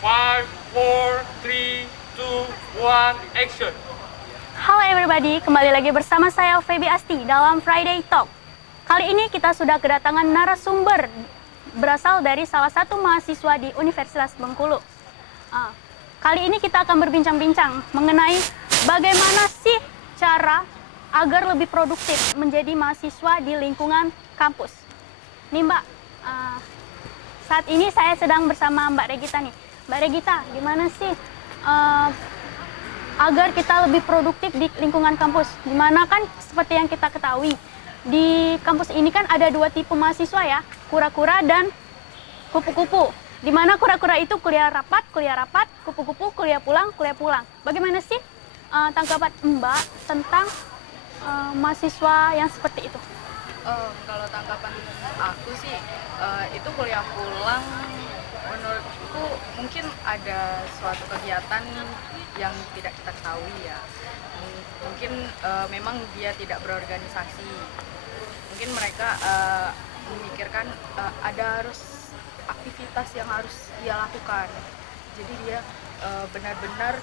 5, 4, 3, 2, 1, action. Halo everybody, kembali lagi bersama saya Feby Asti dalam Friday Talk. Kali ini kita sudah kedatangan narasumber berasal dari salah satu mahasiswa di Universitas Bengkulu. Kali ini kita akan berbincang-bincang mengenai bagaimana sih cara agar lebih produktif menjadi mahasiswa di lingkungan kampus. Nih Mbak, saat ini saya sedang bersama Mbak Regita nih. Mbak Regita, gimana sih agar kita lebih produktif di lingkungan kampus? Dimana kan seperti yang kita ketahui, di kampus ini kan ada dua tipe mahasiswa ya, kura-kura dan kupu-kupu. Dimana kura-kura itu kuliah rapat, kupu-kupu kuliah pulang. Bagaimana sih tanggapan Mbak tentang mahasiswa yang seperti itu? Kalau tanggapan aku sih, itu kuliah pulang menurutku mungkin ada suatu kegiatan yang tidak kita ketahui ya. Mungkin memang dia tidak berorganisasi. Mungkin mereka memikirkan ada harus aktivitas yang harus ia lakukan. Jadi dia benar-benar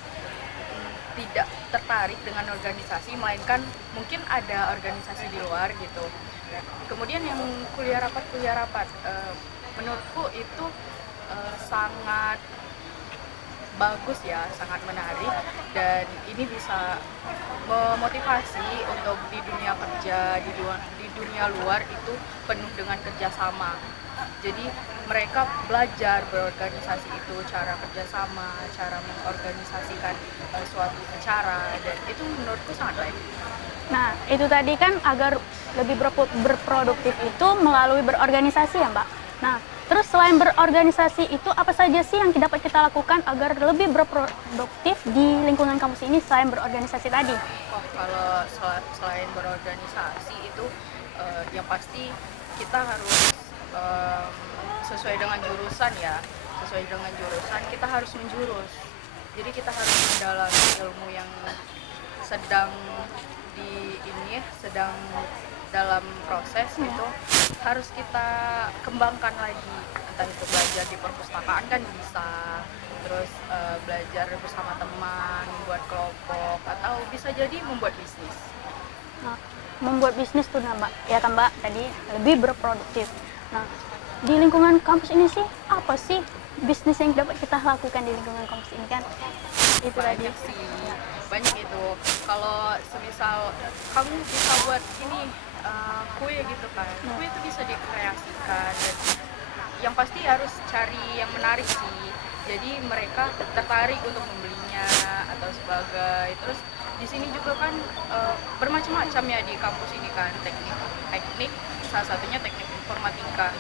tidak tertarik dengan organisasi, melainkan mungkin ada organisasi di luar gitu. Kemudian yang kuliah rapat, menurutku itu sangat bagus ya, sangat menarik, dan ini bisa memotivasi untuk di dunia kerja, di dunia luar itu penuh dengan kerjasama. Jadi mereka belajar berorganisasi itu, cara kerjasama, cara mengorganisasikan suatu acara, dan itu menurutku sangat baik. Nah, itu tadi kan agar lebih berproduktif itu melalui berorganisasi ya, Mbak. Nah, terus selain berorganisasi itu apa saja sih yang dapat kita lakukan agar lebih berproduktif di lingkungan kampus ini selain berorganisasi tadi? Kalau selain berorganisasi itu yang pasti kita harus sesuai dengan jurusan ya. Sesuai dengan jurusan kita harus menjurus. Jadi kita harus mendalami ilmu yang sedang sedang dalam proses gitu, harus kita kembangkan lagi. Entah itu belajar di perpustakaan kan bisa, terus belajar bersama teman, membuat kelompok, atau bisa jadi membuat bisnis. Nah, membuat bisnis tuh Mbak, ya kan Mbak, tadi lebih berproduktif. Nah, di lingkungan kampus ini sih apa sih bisnis yang dapat kita lakukan di lingkungan kampus ini kan? Itu Banyak tadi. sih, Ya. banyak itu. Kalau semisal kamu bisa buat ini kue gitu kan, kue itu bisa dikreasikan, dan yang pasti harus cari yang menarik sih. Jadi mereka tertarik untuk membelinya atau sebagai. Terus di sini juga kan bermacam-macam ya di kampus ini kan, teknik salah satunya teknik informatika.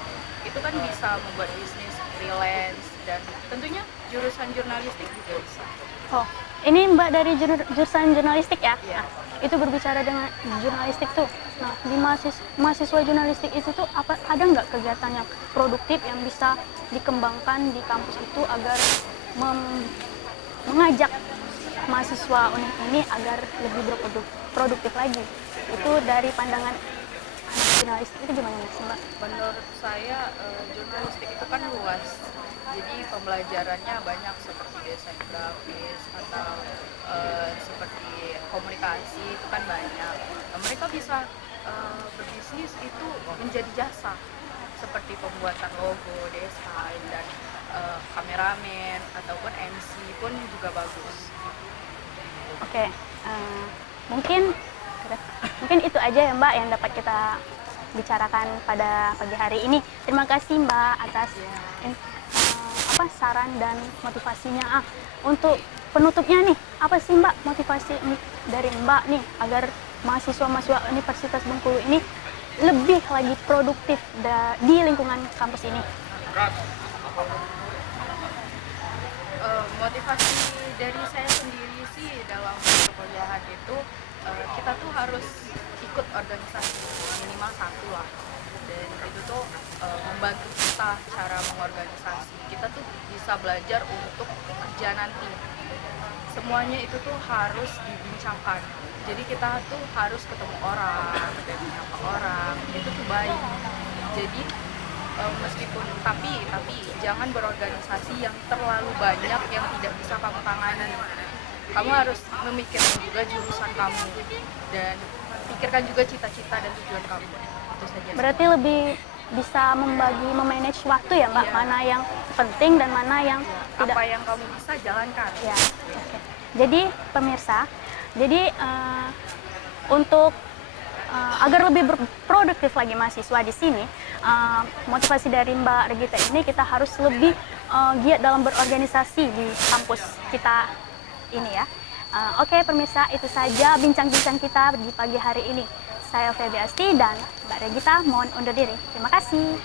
Itu kan bisa membuat bisnis freelance, dan tentunya jurusan jurnalistik juga bisa. Oh, ini Mbak dari jurusan jurnalistik ya? Iya. Nah, itu berbicara dengan jurnalistik tuh. Nah, di mahasiswa jurnalistik itu tuh ada nggak kegiatan yang produktif yang bisa dikembangkan di kampus itu agar mengajak mahasiswa UNIF ini agar lebih berproduktif lagi? Itu dari pandangan anak jurnalistik itu gimana sih Mbak? Menurut saya jurnalistik itu kan luas, jadi pembelajarannya banyak seperti desain grafis atau seperti komunikasi itu kan banyak. Mereka bisa berbisnis itu menjadi jasa seperti pembuatan logo, desain, dan kameramen ataupun MC pun juga bagus. Oke, mungkin mungkin itu aja ya Mbak yang dapat kita bicarakan pada pagi hari ini. Terima kasih Mbak atas saran dan motivasinya. Untuk penutupnya nih, apa sih Mbak motivasi dari Mbak nih agar mahasiswa Universitas Bengkulu ini lebih lagi produktif di lingkungan kampus ini? Motivasi dari saya sendiri sih dalam perkuliahan itu, kita tuh harus ikut organisasi minimal satu lah, dan itu tuh membantu kita cara mengorganisasi. Kita tuh bisa belajar untuk kerja nanti. Semuanya itu tuh harus dibincangkan, jadi kita tuh harus ketemu orang dan menyapa orang, itu tuh baik. Jadi meskipun tapi jangan berorganisasi yang terlalu banyak yang tidak bisa kamu tangani. Kamu harus memikirkan juga jurusan kamu dan pikirkan juga cita-cita dan tujuan kamu. Itu saja. Berarti lebih bisa memanage waktu ya Mbak, Iya. mana yang penting dan mana yang tidak. Apa yang kamu bisa jalankan. Ya, oke. Jadi pemirsa, jadi untuk agar lebih produktif lagi mahasiswa di sini, motivasi dari Mbak Regita ini kita harus lebih giat dalam berorganisasi di kampus kita ini ya. Oke pemirsa, itu saja bincang-bincang kita di pagi hari ini. Saya Febi Asti dan Mbak Regita mohon undur diri. Terima kasih.